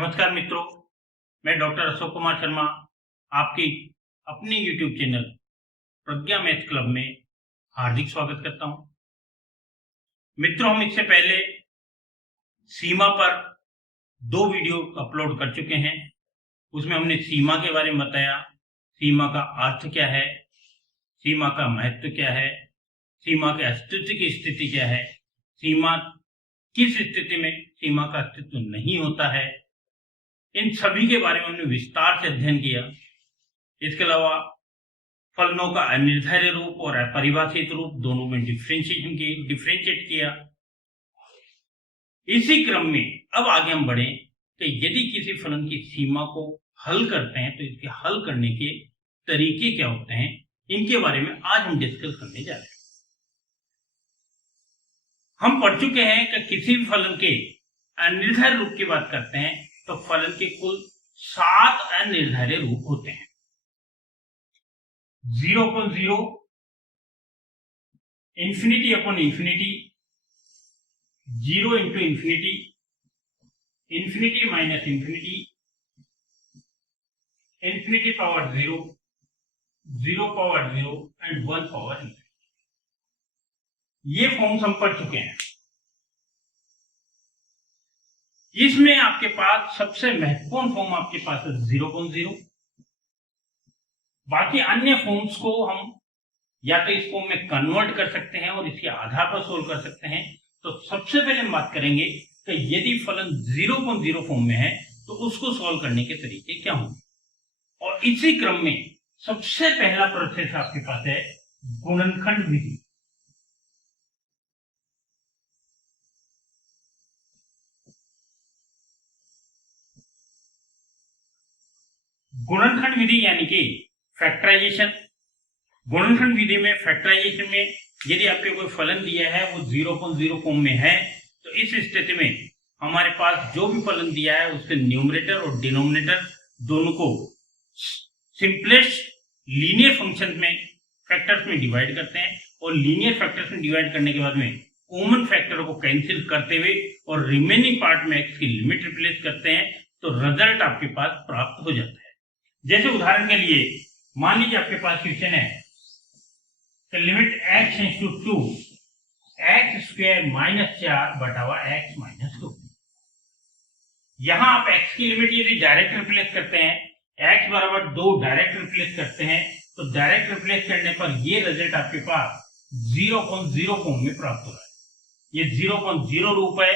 नमस्कार मित्रों, मैं डॉक्टर अशोक कुमार शर्मा आपके अपने YouTube चैनल प्रज्ञा मैथ क्लब में हार्दिक स्वागत करता हूं। मित्रों, हम इससे पहले सीमा पर 2 वीडियो अपलोड कर चुके हैं। उसमें हमने सीमा के बारे में बताया, सीमा का अर्थ क्या है, सीमा का महत्व क्या है, सीमा के अस्तित्व की स्थिति क्या है, सीमा किस स्थिति में सीमा का अस्तित्व नहीं होता है, इन सभी के बारे में हमने विस्तार से अध्ययन किया। इसके अलावा फलनों का अनिर्धारित रूप और अपरिभाषित रूप दोनों में डिफरेंशिएट किया। इसी क्रम में अब आगे हम बढ़े कि यदि किसी फलन की सीमा को हल करते हैं तो इसके हल करने के तरीके क्या होते हैं, इनके बारे में आज हम डिस्कस करने जा रहे हैं। हम पढ़ चुके हैं कि किसी भी फलन के अनिर्धारित रूप की बात करते हैं तो फलन के कुल 7 अनिर्धारित रूप होते हैं। 0/0, infinity upon infinity, 0 into infinity, infinity minus infinity, infinity power 0, 0 power 0 and 1 power infinity. ये फॉर्म्स हम पढ़ चुके हैं। इसमें आपके पास सबसे महत्वपूर्ण फॉर्म आपके पास है 0/0। बाकी अन्य फॉर्म्स को हम या तो इस फॉर्म में कन्वर्ट कर सकते हैं और इसके आधार पर सोल्व कर सकते हैं। तो सबसे पहले हम बात करेंगे कि यदि फलन 0/0 फॉर्म में है तो उसको सोल्व करने के तरीके क्या होंगे। और इसी क्रम में सबसे पहला प्रोसेस आपके पास है गुणनखंड विधि। गुणनखंड विधि यानी कि फैक्टराइजेशन। गुणनखंड विधि में फैक्टराइजेशन में यदि आपको कोई फलन दिया है वो 0/0 फॉर्म में है तो इस स्थिति में हमारे पास जो भी फलन दिया है उसके न्यूमरेटर और डिनोमिनेटर दोनों को सिंपलेस्ट लीनियर फंक्शन में फैक्टर्स में डिवाइड करते हैं और लीनियर फैक्टर्स में डिवाइड करने के बाद में कॉमन फैक्टर को कैंसिल करते हुए और रिमेनिंग पार्ट में x की लिमिट रिप्लेस करते हैं तो रिजल्ट आपके पास प्राप्त हो जाता है। जैसे उदाहरण के लिए मान लीजिए आपके पास क्वेश्चन है limit x tends to 2 x² -4 बटा हुआ x - 2। यहां आप x की लिमिट यदि डायरेक्ट रिप्लेस करते हैं, x बराबर 2 डायरेक्ट रिप्लेस करते हैं तो डायरेक्ट रिप्लेस करने पर ये रिजल्ट आपके पास 0/0 फॉर्म में प्राप्त हो रहा है। ये 0/0 रूप है,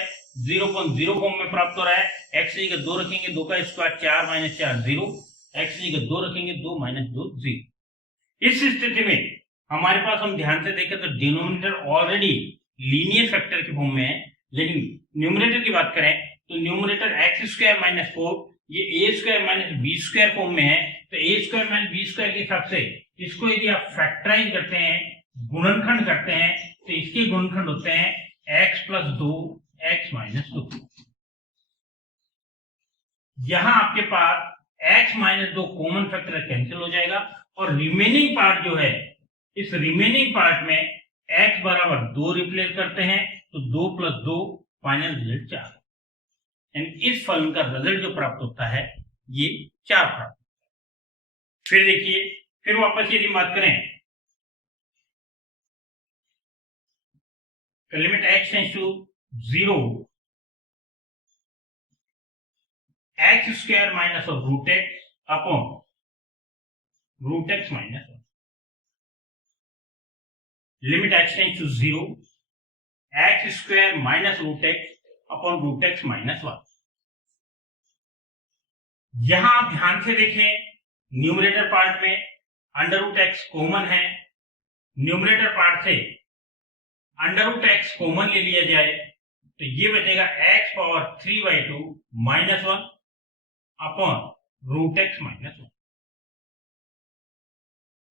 0/0 फॉर्म में प्राप्त हो रहा है। x की जगह 2 रखेंगे, 2 का स्क्वायर 4 - 4 0, x की जगह 2 रखेंगे, 2 - 2 0। इस स्थिति में हमारे पास हम ध्यान से देखें तो डिनोमिनेटर ऑलरेडी लीनियर फैक्टर के फॉर्म में है, लेकिन न्यूमरेटर की बात करें तो न्यूमरेटर x² - 4 ये a² - b² फॉर्म में है। तो a² - b² के हिसाब से इसको यदि आप फैक्टराइज करते हैं, गुणनखंड करते हैं तो इसके गुणनखंड होते हैं x + 2 x - 2। यहां आपके पास x - 2 कॉमन फैक्टर कैंसिल हो जाएगा और रिमेनिंग पार्ट जो है, इस रिमेनिंग पार्ट में x बराबर 2 रिप्लेस करते हैं तो 2 + 2 फाइनल रिजल्ट 4। एंड इस फलन का रिजल्ट जो प्राप्त होता है ये 4 प्राप्त। फिर देखिए, फिर वापस यदि बात करें limit x tends to 0 x² - √x upon √x - 1। Limit x tends to 0 x² - √x upon √x - 1। यहां आप ध्यान से देखें, न्यूमरेटर पार्ट में √x कॉमन है, न्यूमरेटर पार्ट से √x कॉमन ले लिया जाए तो ये बचेगा x power 3/2 - 1 upon √x - 1।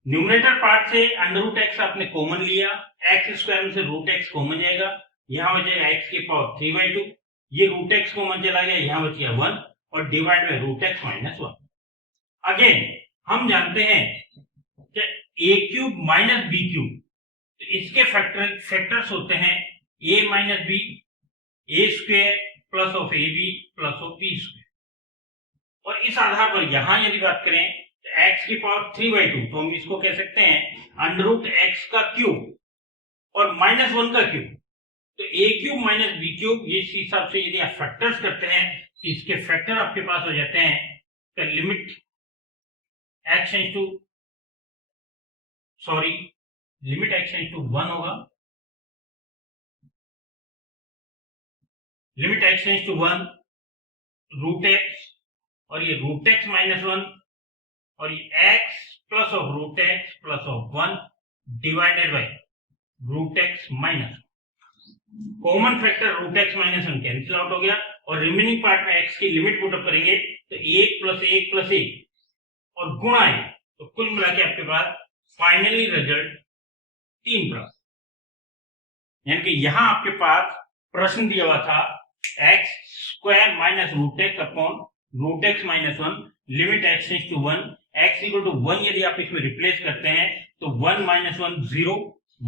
Numerator part से √x आपने कॉमन लिया, x² में से √x कॉमन जाएगा, यहां बचेगा x की पावर 3/2, ये √x कॉमन चला गया, यहां बच गया 1 और डिवाइड में √x - 1। अगेन हम जानते हैं कि a³ - b³ तो इसके फैक्टर्स होते हैं a - b, a² + ab + b²। और इस आधार पर यहां यदि बात करें तो x की पावर 3/2, तो हम इसको कह सकते हैं अंडर रूट x का क्यूब और -1 का क्यूब। तो a cube minus b cube, इस हिसाब से यदि आप फैक्टर्स करते हैं तो इसके फैक्टर आपके पास हो जाते हैं, तो लिमिट x टेंड्स टू 1 होगा, limit x tends to 1 root x, और ये रूट x -1, और ये x plus of root x plus of 1 divided by root x minus, common factor root x minus 1 cancel out हो गया, और remaining part में x की लिमिट पुटअप करेंगे तो 1 प्लस 1 प्लस 1 और गुणा 1, तो कुल मिला के आपके पास फाइनली रिजल्ट 3 प्राप्त। यानी कि यहां आपके पास प्रश्न दिया हुआ था x square minus root x upon root x minus 1, limit x tends to 1, x equal to 1 यदि आप इसमें रिप्लेस करते हैं तो 1 माइनस 1 0,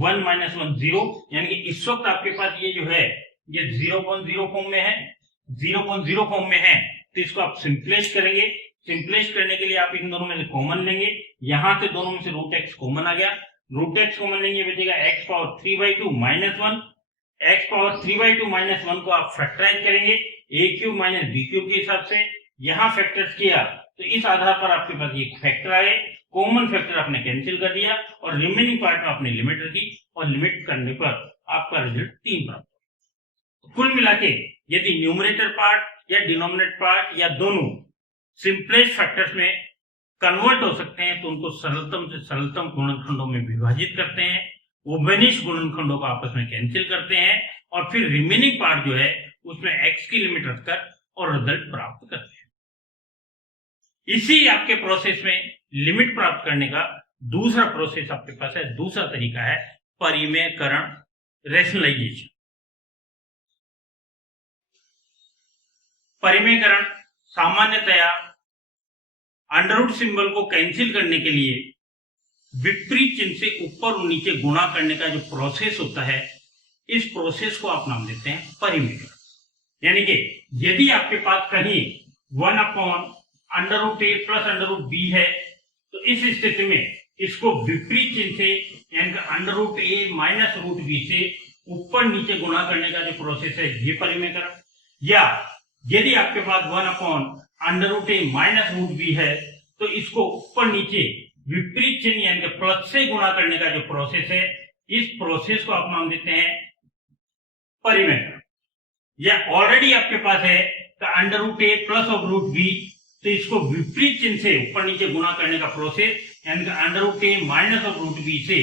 1 माइनस 1 0, यानी कि इस वक्त आपके पास ये जो है ये 0.0 फॉर्म में है, 0.0 फॉर्म में है, तो इसको आप सिंप्लेस्ट करेंगे। सिंप्लेस्ट करने के लिए आप इन दोनों में से कॉमन लेंगे, यहां से दोनों में से रूट एक्स कॉमन आ गया, रूट एक्स कॉमन लेंगे, बचेगा x power 3/2 minus 1, x power 3/2 minus 1 को आप फैक्टराइज करेंगे a cube minus b cube के हिसाब से, यहां फैक्टर्स किया तो इस आधार पर आपके पास ये फैक्टर आए, कॉमन फैक्टर आपने कैंसिल कर दिया और रिमेनिंग पार्ट में आपने लिमिट रखी, और लिमिट करने पर आपका रिजल्ट 3 प्राप्त। तो कुल मिला के यदि न्यूमरेटर पार्ट या डिनोमिनेटर पार्ट या दोनों सिंपलेस्ट फैक्टर्स में कन्वर्ट हो सकते हैं तो उनको सरलतम से सरलतम गुणनखंडों में विभाजित करते हैं, ओबेनिश गुणनखंडों को आपस में कैंसिल करते हैं, और फिर रिमेनिंग पार्ट जो है उसमें x की लिमिट रखकर और रिजल्ट प्राप्त करते हैं। इसी आपके प्रोसेस में लिमिट प्राप्त करने का दूसरा प्रोसेस आपके पास है, दूसरा तरीका है परिमेयकरण, रैशनलाइजेशन। परिमेयकरण सामान्यतया अंडर रूट सिंबल को कैंसिल करने के लिए विपरीत चिन्ह से ऊपर और नीचे गुणा करने का जो प्रोसेस होता है, इस प्रोसेस को आप नाम देते हैं परिमेयकरण। यानी कि यदि आपके पास कहीं 1 अपॉन अंडर रूट ए प्लस अंडर रूट बी है, तो इस स्थिति में इसको विपरीत चिन्ह से यानी कि अंडर रूट ए माइनस रूट बी से ऊपर नीचे गुणा करने का जो प्रोसेस है ये परिमेयकरण। या यदि आपके पास 1 अपॉन अंडर रूट ए माइनस रूट बी है तो इसको ऊपर नीचे विपरीत चिन्ह यानी कि प्लस से गुणा करने का जो प्रोसेस है, इस प्रोसेस को आप नाम देते हैं परिमेयकरण। या ऑलरेडी आपके पास है तो under root A plus of root B, तो इसको विपरीत चिन्ह से ऊपर नीचे गुणा करने का प्रोसेस यानी कि under root A minus of root B से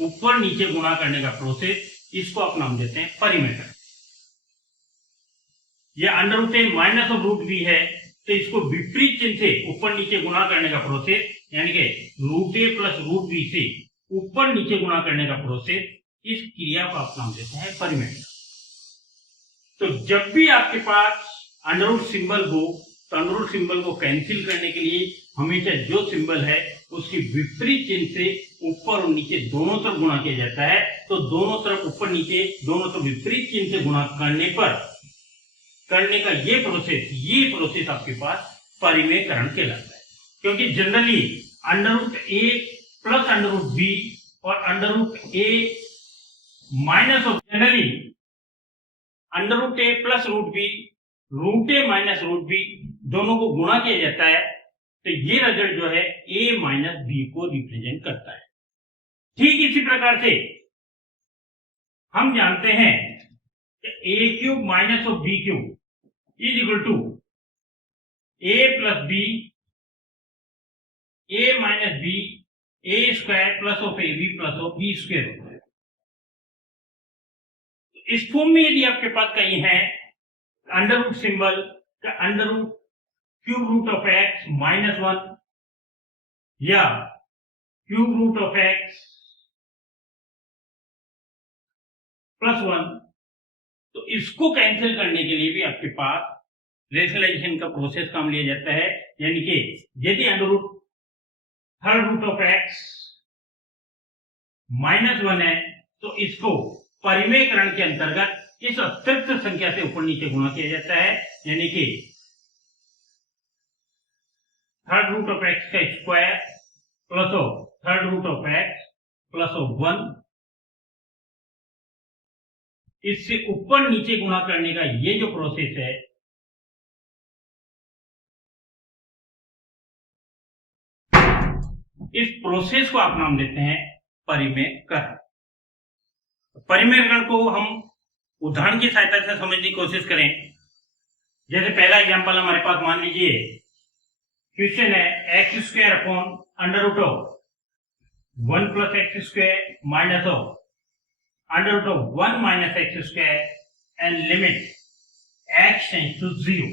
ऊपर नीचे गुणा करने का प्रोसेस, इसको आप नाम देते हैं परिमेयकरण। या under root A minus of root B है तो इसको विपरीत चिन्ह से ऊपर नीचे गुणा करने का प्रोसेस यानी कि रूट ए प्लस रूट बी से ऊपर नीचे गुणा करने का प्रोसेस, इस क्रिया को आप नाम देते हैं परिमेयकरण। तो जब भी आपके पास अंडर रूट सिंबल हो तो अंडर रूट सिंबल को कैंसिल करने के लिए हमेशा जो सिंबल है उसकी विपरीत चिन्ह से ऊपर और नीचे दोनों तरफ गुणा किया जाता है। तो दोनों तरफ ऊपर नीचे दोनों तरफ विपरीत चिन्ह से गुणा करने का ये प्रोसेस आपके पास परिमेयकरण कहलाता है। क्योंकि जनरली अंडर रूट ए प्लस अंडर रूट बी और under root A minus of generally under root A plus root B, root A minus root B दोनों को गुणा किया जाता है, तो ये रिजल्ट जो है ए माइनस बी को रिप्रेजेंट करता है। ठीक इसी प्रकार से हम जानते हैं कि a cube minus of b cube is equal to a plus b, a minus b, a square plus of a b plus of b square होता है। इस फॉर्म में यदि आपके पास कहीं है अंडर रूट सिंबल का under root cube root of x minus 1 या cube root of x plus 1, तो इसको कैंसिल करने के लिए भी आपके पास रेशनलाइजेशन का प्रोसेस काम लिया जाता है। यानी कि यदि under root third root of x minus 1 है तो इसको परिमेयकरण के अंतर्गत इस अतिरिक्त संख्या से ऊपर नीचे गुणा किया जाता है। यानी कि थर्ड रूट ऑफ एक्स का square plus of third root of x plus of 1, इससे ऊपर नीचे गुणा करने का ये जो प्रोसेस है, इस प्रोसेस को आप नाम देते हैं परिमेयकरण। परिमेयकरण को हम उदाहरण की सहायता से समझने की कोशिश करें। जैसे पहला एग्जांपल हमारे पास मान लीजिए, क्वेश्चन है x square upon under root of 1 plus x square minus of under root of 1 minus x square and limit x tends to 0।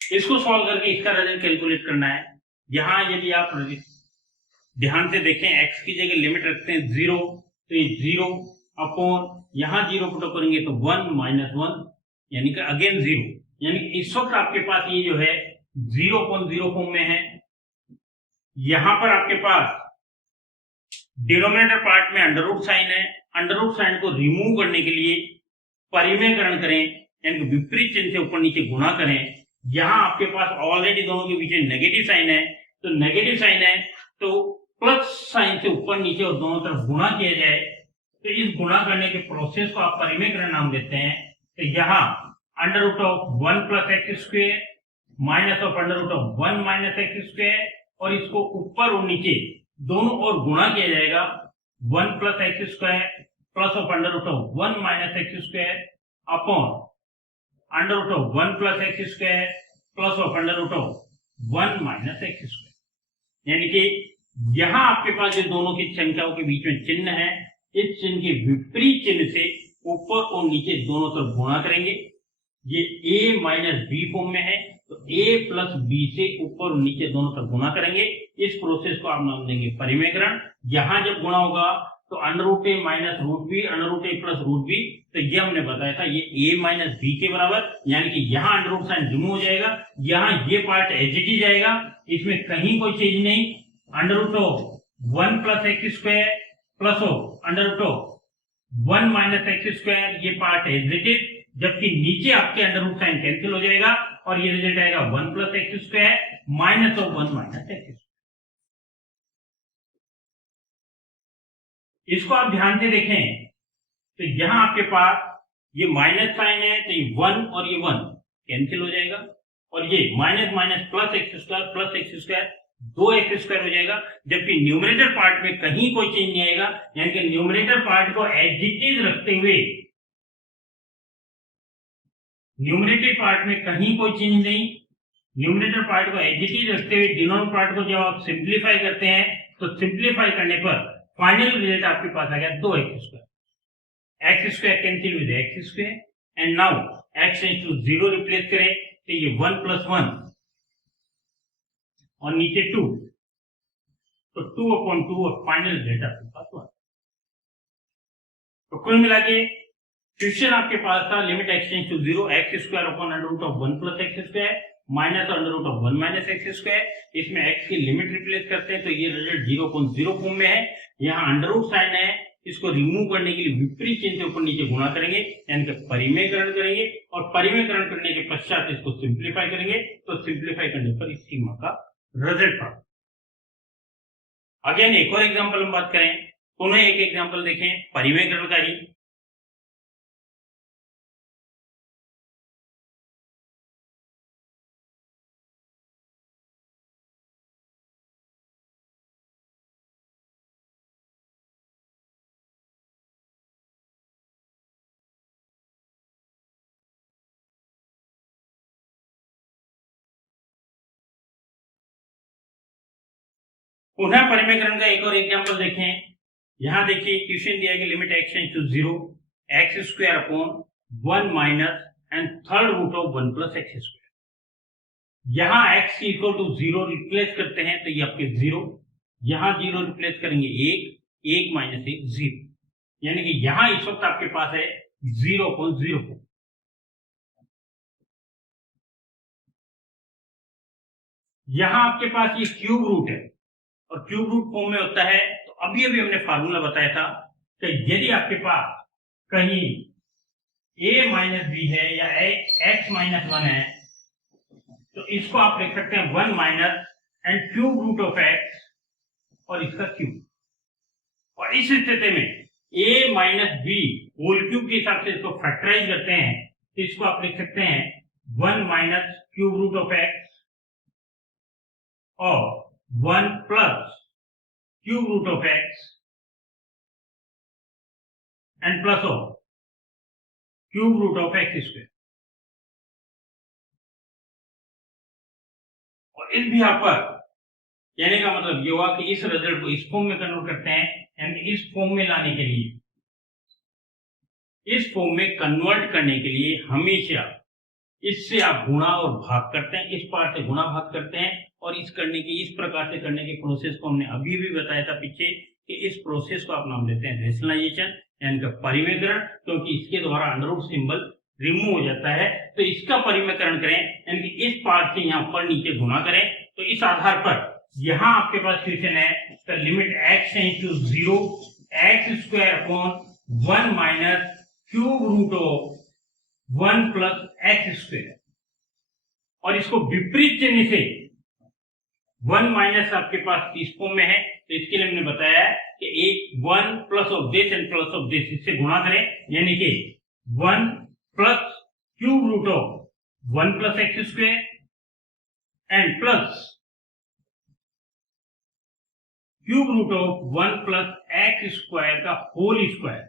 इसको सॉल्व करके इसका रिजल्ट कैलकुलेट करना है। यहां यदि आप ध्यान से देखें, एक्स की जगह लिमिट रखते हैं 0, तो ये 0 अपॉन यहां 0 पुट करेंगे तो 1 माइनस 1 यानी कि अगेन 0, यानी कि इस वक्त आपके पास ये जो है 0.0 फॉर्म में है। यहां पर आपके पास डिनोमिनेटर पार्ट में अंडर रूट साइन है। अंडर रूट साइन को रिमूव करने के लिए परिमेयकरण करें, यानी कि विपरीत चिन्ह से ऊपर नीचे गुणा करें। यहां आपके पास ऑलरेडी दोनों के बीच में नेगेटिव साइन है, तो नेगेटिव साइन है तो प्लस साइन से ऊपर नीचे और दोनों तरफ गुणा किया जाए, तो इस गुणा करने के प्रोसेस को आप परिमेयकरण नाम देते हैं। तो यहां under root of 1 plus x square minus of under root of 1 minus x square, और इसको ऊपर और नीचे दोनों ओर गुणा किया जाएगा। 1 plus x square plus of under root of 1 minus x square upon under root of 1 plus x square plus of under root of 1 minus x square. यानी कि यहां आपके पास जो दोनों की संख्याओं के बीच में चिन्ह है, इस चिन्ह के विपरीत चिन्ह से ऊपर और नीचे दोनों तरफ गुणा करेंगे। ये a माइनस बी फॉर्म में है, तो a प्लस बी से ऊपर और नीचे दोनों तरफ गुणा करेंगे। इस प्रोसेस को आप नाम देंगे परिमेयकरण। यहां जब गुणा होगा तो अंडर रूट ए minus root b, under root ए प्लस रूट बी, तो ये हमने बताया था ये a माइनस बी के बराबर, यानी कि यहाँ अंडर रूट साइन रिमूव हो जाएगा, यहाँ ये पार्ट एज इट इज आएगा, इसमें कहीं कोई चेंज नहीं। Under root of 1 plus x square plus of under root of 1 minus x square, ये पार्ट एज इट इज, जबकि नीचे आपके अंडर रूट साइन कैंसिल हो जाएगा और ये रिजल्ट आएगा 1 plus x square minus of 1 minus x. इसको आप ध्यान से देखें तो यहां आपके पास ये माइनस साइन है, तो ये 1 और ये 1 कैंसिल हो जाएगा, और ये minus minus plus x square 2 x square हो जाएगा, जबकि न्यूमरेटर पार्ट में कहीं कोई चेंज नहीं आएगा। यानी कि न्यूमरेटर पार्ट को एज इट इज रखते हुए, न्यूमरेटर पार्ट में कहीं कोई चेंज नहीं, न्यूमरेटर पार्ट को एज इट इज रखते हुए डिनोमिनेटर पार्ट को जब आप सिंप्लीफाई करते हैं तो सिंप्लीफाई करने पर फाइनल रिजल्ट आपके पास आ गया 2 x square. X square cancel with x square, and now x tends to 0 replace करें तो ये 1 प्लस 1 और नीचे 2, तो 2 अपॉन 2 और फाइनल रिजल्ट आपके पास 1। तो कुल मिला के क्वेश्चन आपके पास था limit x tends to 0 x square upon under root of 1 plus x square minus under root of 1 minus x square. इसमें एक्स की लिमिट रिप्लेस करते हैं तो ये रिजल्ट 0.0 फॉर्म में है। यहाँ अंडर रूट साइन है, इसको रिमूव करने के लिए विपरीत चिन्ह से ऊपर नीचे गुणा करेंगे, यानी कि परिमेयकरण करेंगे, और परिमेयकरण करने के पश्चात इसको सिंप्लीफाई करेंगे, तो सिंप्लीफाई करने पर इस सीमा का रिजल्ट प्राप्त। अगेन एक और एग्जांपल हम बात करें, पुनः एक एग्जांपल देखें परिमेयकरण का ही। पुनः परिमेयकरण का एक और एग्जांपल देखें। यहां देखिए क्वेश्चन दिया है कि limit x tends to 0 x square upon 1 minus and third root of 1 plus x square. यहां x इक्वल टू 0 रिप्लेस करते हैं तो ये आपके 0, यहां 0 रिप्लेस करेंगे 1 माइनस 1 0, यानी कि यहां इस वक्त आपके पास है 0.0। यहां आपके पास ये क्यूब रूट है और क्यूब रूट फॉर्म में होता है, तो अभी हमने फार्मूला बताया था कि यदि आपके पास कहीं a माइनस बी है या x माइनस 1 है, तो इसको आप लिख सकते हैं 1 minus and cube root of x और इसका क्यूब। और इस स्थिति में a minus B whole cube के हिसाब से इसको फैक्टराइज करते हैं, तो इसको आप लिख सकते हैं 1 minus cube root of x और 1 plus cube root of x and plus of cube root of x square. और इस बिहार पर कहने का मतलब ये हुआ कि इस रिजल्ट को इस फॉर्म में कन्वर्ट करते हैं, यानी इस फॉर्म में लाने के लिए, इस फॉर्म में कन्वर्ट करने के लिए हमेशा इससे आप गुणा और भाग करते हैं, इस पार्ट से गुणा भाग करते हैं। और इस प्रकार से करने के प्रोसेस को हमने अभी भी बताया था पीछे कि इस प्रोसेस को आप नाम देते हैं रेशनलाइजेशन यानी कि परिमेयकरण, क्योंकि इसके द्वारा अंडर रूट सिंबल रिमूव हो जाता है। तो इसका परिमेयकरण करें यानी कि इस पार्ट से यहाँ पर नीचे गुणा करें। तो इस आधार पर यहाँ आपके पास क्वेश्चन है तो limit x tends to 0 x square upon 1 minus cube root of 1 plus x square. और इसको विपरीत चिन्ह से 1 माइनस आपके पास इस फॉर्म में है, तो इसके लिए हमने बताया कि एक 1 plus of this and plus of this इससे गुणा करें, यानी कि 1 plus cube root of 1 plus x square and plus cube root of 1 plus x square का होल स्क्वायर।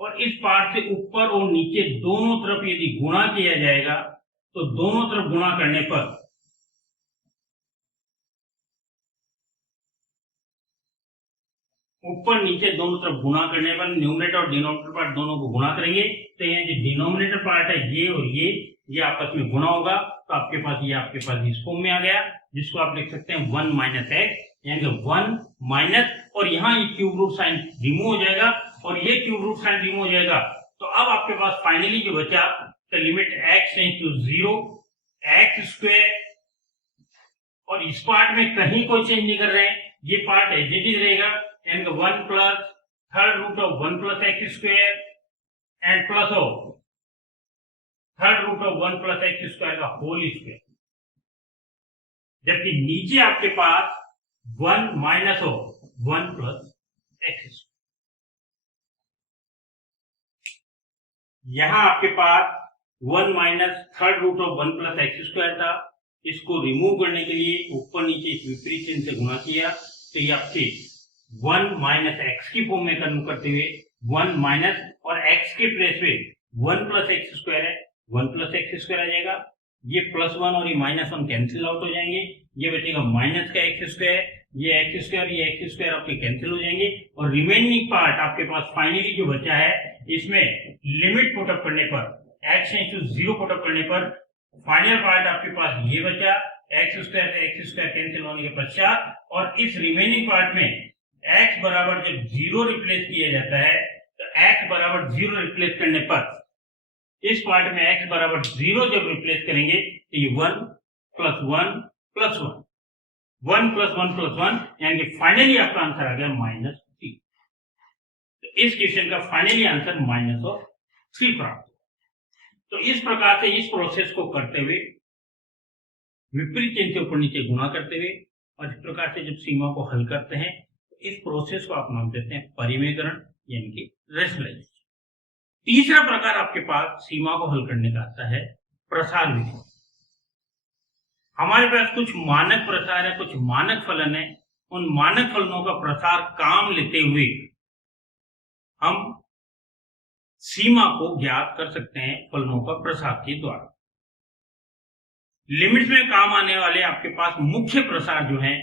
और इस पार्ट से ऊपर और नीचे दोनों तरफ यदि गुणा किया जाएगा तो दोनों तरफ गुणा करने पर ऊपर नीचे दोनों तरफ गुणा करने पर न्यूमरेटर और डिनोमिनेटर पार्ट दोनों को गुणा करेंगे। तो ये जो डिनोमिनेटर पार्ट है ये और ये आपस में गुणा होगा, तो आपके पास इस फॉर्म में आ गया, जिसको आप लिख सकते हैं 1 माइनस एक्स यानी कि 1 माइनस, और यहाँ ये क्यूब रूट साइन रिमूव हो जाएगा और ये क्यूब रूट साइन रिमूव हो जाएगा। तो अब आपके पास फाइनली जो बचा तो limit x tends to 0 x square, और इस पार्ट में कहीं कोई चेंज नहीं कर रहे हैं, ये पार्ट एज इट इज रहेगा, यानी कि 1 plus third root of 1 plus x square and plus of third root of 1 plus x square का होल स्क्वायर। जबकि नीचे आपके पास 1 minus of 1 plus x square. यहां आपके पास 1 minus third root of 1 plus x square था, इसको रिमूव करने के लिए ऊपर नीचे इस विपरीत चिन्ह से गुणा किया, तो ये आपके 1 माइनस एक्स की फॉर्म में कन्वर्ट करते हुए 1 माइनस और x के प्लेस पे 1 प्लस एक्स स्क्वायर है, 1 प्लस एक्स स्क्वायर आ जाएगा, ये प्लस 1 और ये माइनस 1 कैंसिल आउट हो जाएंगे, ये बचेगा माइनस का एक्स स्क्वायर, ये एक्स स्क्वायर आपके कैंसिल हो जाएंगे। और रिमेनिंग पार्ट आपके पास फाइनली जो बचा है, इसमें लिमिट पुटअप करने पर x टेंड्स टू 0 पुटअप करने पर फाइनल पार्ट आपके पास ये बचा, एक्स स्क्वायर से एक्स स्क्वायर कैंसिल होने के पश्चात, और इस रिमेनिंग पार्ट में x बराबर जब 0 रिप्लेस किया जाता है तो x बराबर 0 रिप्लेस करने पर इस पार्ट में x बराबर 0 जब रिप्लेस करेंगे तो ये 1 प्लस 1 प्लस 1, 1 प्लस 1 प्लस 1, यानी कि फाइनली आपका आंसर आ गया -3। तो इस क्वेश्चन का फाइनली आंसर -3 प्राप्त। तो इस प्रकार से इस प्रोसेस को करते हुए विपरीत चिन्ह से ऊपर नीचे गुणा करते हुए और इस प्रकार से जब सीमा को हल करते हैं तो इस प्रोसेस को आप नाम देते हैं परिमेयकरण यानी कि रेशनलाइजेशन। तीसरा प्रकार आपके पास सीमा को हल करने का आता है प्रसार विधि। हमारे पास कुछ मानक प्रसार है, कुछ मानक फलन है, उन मानक फलनों का प्रसार काम लेते हुए हम सीमा को ज्ञात कर सकते हैं फलनों का प्रसार के द्वारा। लिमिट्स में काम आने वाले आपके पास मुख्य प्रसार जो हैं,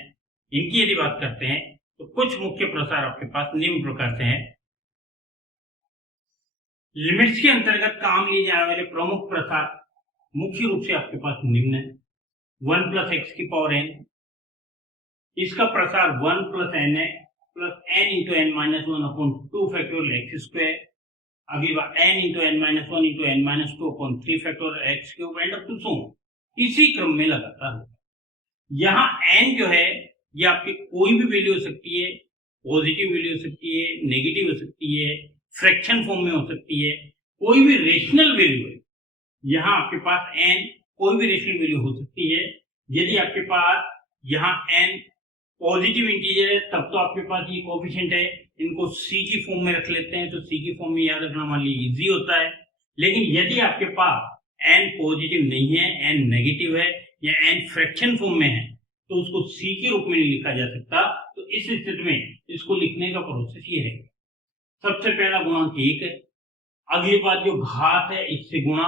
इनकी यदि बात करते हैं तो कुछ मुख्य प्रसार आपके पास निम्न प्रकार से हैं। लिमिट्स के अंतर्गत काम लिए जाने वाले प्रमुख प्रसार मुख्य रूप से आपके पास निम्न है। 1 प्लस एक्स की पावर n, इसका प्रसार 1 प्लस एन है plus n into n minus 1 upon 2 factorial x square, अगली बार n into n minus 1 into n minus 2 upon 3 factorial x cube and up to so इसी क्रम में लगातार होगा। यहाँ n जो है ये आपकी कोई भी वैल्यू हो सकती है, पॉजिटिव वैल्यू हो सकती है, नेगेटिव हो सकती है, फ्रैक्शन फॉर्म में हो सकती है, कोई भी रेशनल वैल्यू है। यहाँ आपके पास n कोई भी रेशनल वैल्यू हो सकती है। यदि आपके पास यहाँ n पॉजिटिव इंटीजर है तब तो आपके पास ये कोफिशिएंट है, इनको c की फॉर्म में रख लेते हैं, तो c की फॉर्म में याद रखना मान लीजिए इजी होता है। लेकिन यदि आपके पास n पॉजिटिव नहीं है, n नेगेटिव है या n फ्रैक्शन फॉर्म में है, तो उसको c के रूप में नहीं लिखा जा सकता। तो इस स्थिति में इसको लिखने का प्रोसेस ये है, सबसे पहला गुणांक 1 है, अगली बात जो घात है इससे गुणा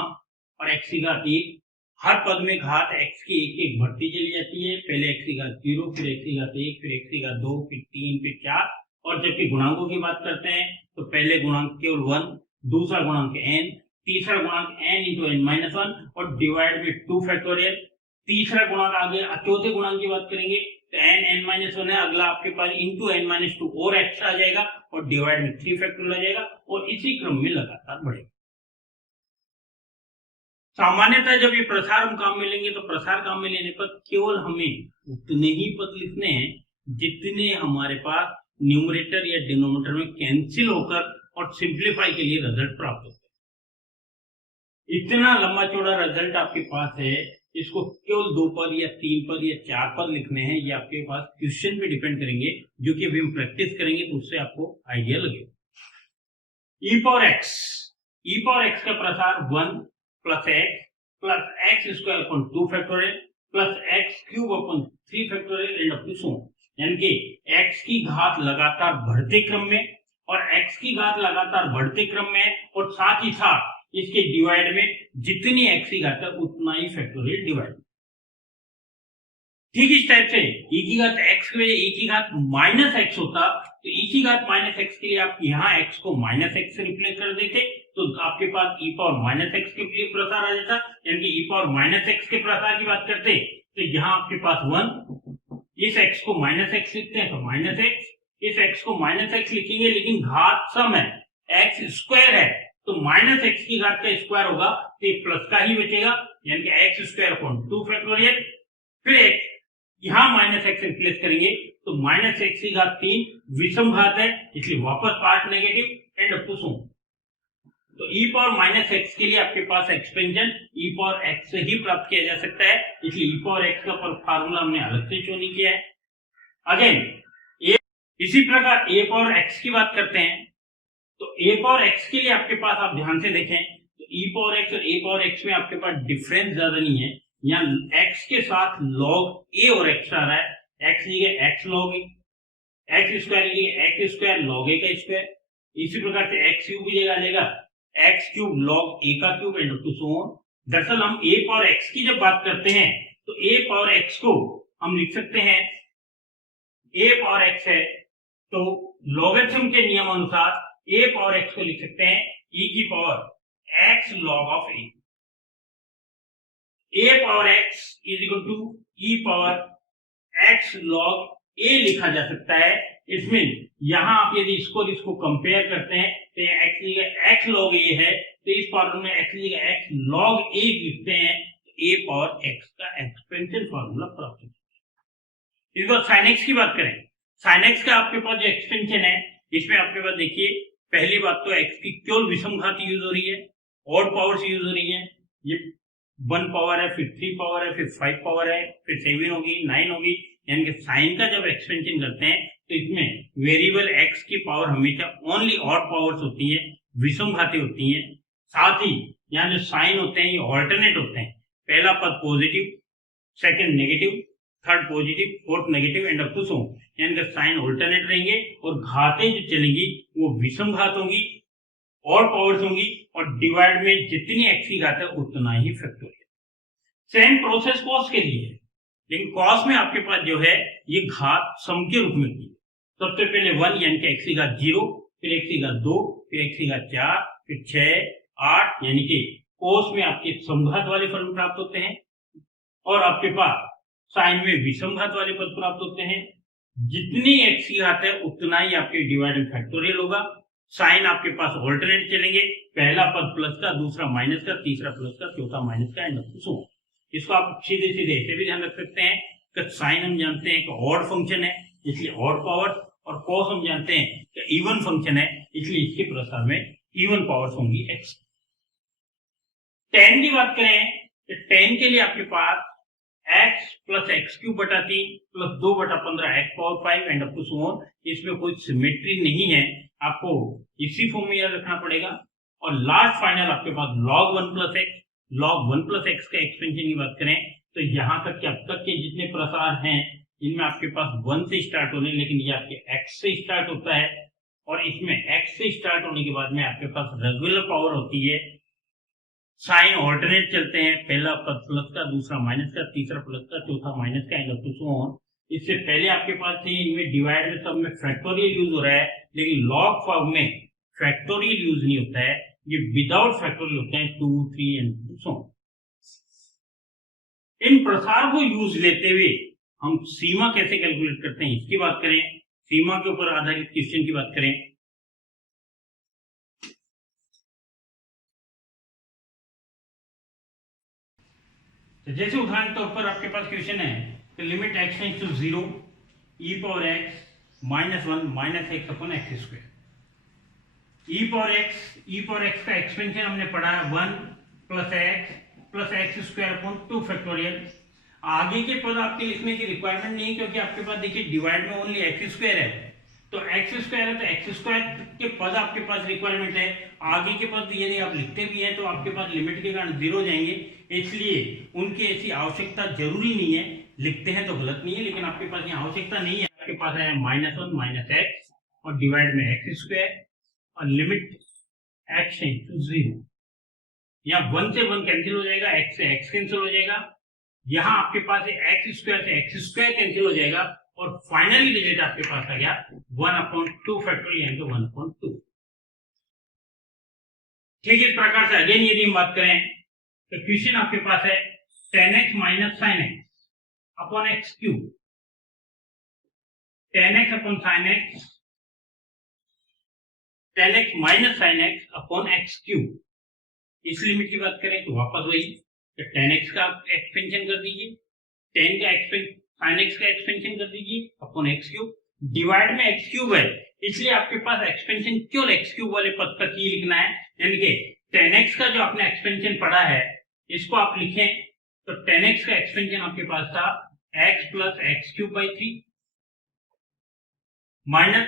और x की घात 1, हर पद में घात x की एक एक बढ़ती चली जाती है, पहले x की घात 0, फिर x की घात 1, फिर x की घात 2, फिर 3, फिर 4। और जबकि गुणांकों की बात करते हैं तो पहले गुणांक केवल 1, दूसरा गुणांक n, तीसरा गुणांक n इंटू n माइनस 1 और डिवाइड में 2 फैक्टोरियल, तीसरा गुणांक आगे चौथे गुणांक की बात करेंगे तो n माइनस 1 है, अगला आपके पास इंटू n माइनस 2 और एक्स्ट्रा आ जाएगा और डिवाइड में 3 फैक्टोरियल आ जाएगा और इसी क्रम में लगातार बढ़ेगा। सामान्यतः जब ये प्रसार हम काम में लेंगे तो प्रसार काम में लेने पर केवल हमें उतने ही पद लिखने हैं जितने हमारे पास न्यूमरेटर या डिनोमिनेटर में कैंसिल होकर और सिंप्लीफाई के लिए रिजल्ट प्राप्त होता है। इतना लंबा चौड़ा रिजल्ट आपके पास है, इसको केवल 2 पद या 3 पद या 4 पद लिखने हैं, ये आपके पास क्वेश्चन पे डिपेंड करेंगे, जो कि अभी हम प्रैक्टिस करेंगे तो उससे आपको आइडिया लगेगा। e पावर x का प्रसार 1 plus x square upon 2 factorial plus x cube upon 3 factorial and up to so, यानी कि x की घात लगातार बढ़ते क्रम में और x की घात लगातार बढ़ते क्रम में और साथ ही साथ इसके डिवाइड में जितनी x की घात है उतना ही फैक्टोरियल डिवाइड। ठीक इस टाइप से e की घात x के वजह e की घात माइनस x होता, तो e की घात माइनस x के लिए आप यहाँ x को माइनस x से रिप्लेस कर देते तो आपके पास e पावर माइनस x के लिए प्रसार आ जाता, यानी कि e पावर माइनस x के प्रसार की बात करते तो यहाँ आपके पास 1, इस x को माइनस x लिखते हैं तो माइनस x, इस x को माइनस x लिखेंगे लेकिन घात सम है, x स्क्वायर है तो माइनस x की घात का स्क्वायर होगा तो प्लस का ही बचेगा, यानी कि x स्क्वायर अपॉन 2 फैक्टोरियल, फिर x यहाँ माइनस x रिप्लेस करेंगे तो माइनस x की घात 3 विषम घात है इसलिए वापस part negative and up to so. तो e पावर माइनस x के लिए आपके पास एक्सपेंशन e पावर x से ही प्राप्त किया जा सकता है, इसलिए e पावर x का फार्मूला हमने अलग से चुनी किया है। अगेन इसी प्रकार a पावर x की बात करते हैं तो a पावर x के लिए आपके पास आप ध्यान से देखें तो e पावर x और a पावर x में आपके पास डिफरेंस ज्यादा नहीं है, यहाँ x के साथ log a और x आ रहा है, x लिखे x log a, x square लिखे x स्क्वायर log a का स्क्वायर, इसी प्रकार से x क्यूब की जगह आ जाएगा x क्यूब log a का cube and to so on. दरअसल हम a पावर x की जब बात करते हैं तो a पावर x को हम लिख सकते हैं, a पावर x है तो लॉगरिथम के नियम अनुसार a पावर x को लिख सकते हैं e की power x log of a। a power x is equal to e power x log a लिखा जा सकता है। इसमें यहां आप यदि इसको कंपेयर करते हैं तो x log a है तो इस फॉर्मूले में x log a लिखते हैं तो a पावर x का एक्सपेंशन फॉर्मूला प्राप्त होता है। इस बार sin x की बात करें, sin x का आपके पास जो एक्सपेंशन है इसमें आपके पास देखिए पहली बात तो x की केवल विषम घात यूज हो रही है, ऑड पावर्स यूज हो रही है, ये 1 पावर है, फिर 3 पावर है, फिर 5 पावर है, फिर 7 होगी, 9 होगी, यानी कि साइन का जब एक्सपेंशन करते हैं तो इसमें वेरिएबल x की पावर हमेशा ओनली ऑड पावर्स होती है, विषम घातें होती हैं। साथ ही यहाँ जो साइन होते हैं ये ऑल्टरनेट होते हैं, पहला पद positive, second negative, third positive, fourth negative and up to so, यानी कि साइन ऑल्टरनेट रहेंगे और घातें जो चलेंगी वो विषम घात होंगी, और पावर्स होंगी और डिवाइड में जितनी x की घात है उतना ही फैक्टोरियल। सेम प्रोसेस कॉस के लिए है, लेकिन कॉस में आपके पास जो है ये घात सम के रूप में होती है। सबसे पहले 1 यानी कि x की घात 0, फिर x की घात 2, फिर x की घात 4, फिर 6, 8, यानी कि कॉस में आपके समघात वाले फल प्राप्त होते हैं और आपके पास साइन में विषम घात वाले पद प्राप्त होते हैं। जितनी x की घात है उतना ही आपके डिवाइड में फैक्टोरियल होगा। साइन आपके पास ऑल्टरनेट चलेंगे, पहला पद प्लस का, दूसरा माइनस का, तीसरा प्लस का, चौथा माइनस का एंड सो। इसको आप सीधे सीधे ऐसे भी ध्यान रख सकते हैं कि साइन हम जानते हैं कि ऑड फंक्शन है इसलिए ऑड पावर, और कॉस हम जानते हैं कि इवन फंक्शन है इसलिए इसके प्रसार में इवन पावर्स होंगी x। tan की बात करें तो tan के लिए आपके पास x प्लस एक्स क्यूब बटा 3 प्लस 2 बटा 15 x power 5 and up to so on. इसमें कोई सिमेट्री नहीं है, आपको इसी फॉर्म में याद रखना पड़ेगा। और लास्ट फाइनल आपके पास log 1 plus x, log 1 plus x का एक्सपेंशन की बात करें तो यहाँ तक के अब तक के जितने प्रसार हैं इनमें आपके पास 1 से स्टार्ट होने, लेकिन ये आपके x से स्टार्ट होता है और इसमें x से स्टार्ट होने के बाद में आपके पास रेगुलर पावर होती है। साइन ऑल्टरनेट चलते हैं, पहला पद प्लस का, दूसरा माइनस का, तीसरा प्लस का, चौथा माइनस का and up to so on. इससे पहले आपके पास थे इनमें डिवाइड में सब में फैक्टोरियल यूज हो रहा है, लेकिन लॉग फॉर्म में फैक्टोरियल यूज नहीं होता है, ये विदाउट फैक्टोरियल होते हैं 2, 3 एंड सो ऑन। इन प्रसार को यूज लेते हुए हम सीमा कैसे कैलकुलेट करते हैं इसकी बात करें, सीमा के ऊपर आधारित क्वेश्चन की बात करें। तो जैसे उदाहरण तौर पर आपके पास क्वेश्चन है कि limit x tends to 0 e power x minus 1 minus x upon x square. e power x का एक्सपेंशन हमने पढ़ा है 1 plus x square upon 2 factorial. आगे के पद आपके लिखने की रिक्वायरमेंट नहीं है, क्योंकि आपके पास देखिए डिवाइड में ओनली एक्स स्क्वायर है, तो एक्स स्क्वायर है तो एक्स स्क्वायर के पद आपके पास रिक्वायरमेंट है। आगे के पद यदि आप लिखते भी हैं तो आपके पास लिमिट के कारण 0 हो जाएंगे, इसलिए उनकी ऐसी आवश्यकता जरूरी नहीं है। लिखते हैं तो गलत नहीं है, लेकिन आपके पास यहाँ आवश्यकता नहीं है। आपके पास है -1 माइनस एक्स और डिवाइड में एक्स स्क्वायर और लिमिट एक्स टेंड्स टू 0। यहाँ 1 से 1 कैंसिल हो जाएगा, x से x कैंसिल हो जाएगा, यहाँ आपके पास एक्स स्क्वायर से एक्स स्क्वायर कैंसिल हो जाएगा और फाइनली रिजल्ट आपके पास आ गया 1/2 फैक्टोरियल इंटू 1/2। ठीक इस प्रकार से अगेन यदि हम बात करें तो क्वेश्चन आपके पास है tan x minus sine x upon x cube, tan x upon sine x, tan x minus sine x upon x cube. इस लिमिट की बात करें तो वापस वही tan x का एक्सपेंशन कर दीजिए, tan का एक्सपेंशन sin x का एक्सपेंशन कर दीजिए अपॉन एक्स क्यूब, डिवाइड में एक्स क्यूब है इसलिए आपके पास एक्सपेंशन केवल एक्स क्यूब वाले पद तक ही लिखना है। यानी कि tan x का जो आपने एक्सपेंशन पढ़ा है इसको आप लिखें तो tan x का एक्सपेंशन आपके पास था x plus x cube by 3 minus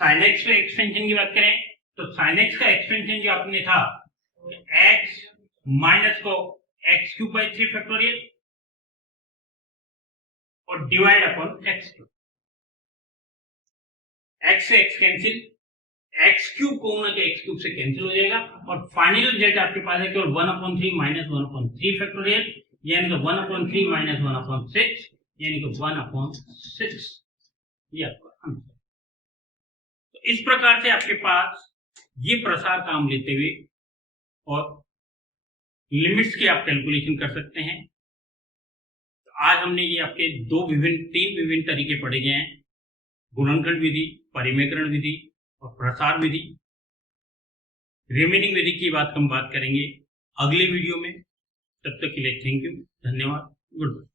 sin x के एक्सपेंशन की बात करें तो sin x का एक्सपेंशन जो आपने था x माइनस को एक्स क्यूब बाई 3 फैक्टोरियल और divide upon x cube. X से एक्स कैंसिल, एक्स क्यूब को एक्स क्यूब से कैंसिल हो जाएगा और फाइनल रिजल्ट आपके पास है केवल 1/3 माइनस 1/3 फैक्टोरियल, यानी कि 1/3 माइनस 1/6 यानी कि 1/6। ये आपका आंसर। तो इस प्रकार से आपके पास ये प्रसार काम लेते हुए और लिमिट्स की आप कैलकुलेशन कर सकते हैं। तो आज हमने ये आपके तीन विभिन्न तरीके पढ़े गए हैं, गुणनखंड विधि, परिमेयकरण विधि और प्रसार विधि। रिमेनिंग विधि की बात हम बात करेंगे अगले वीडियो में। तब तक के लिए थैंक यू, धन्यवाद, गुड बाय।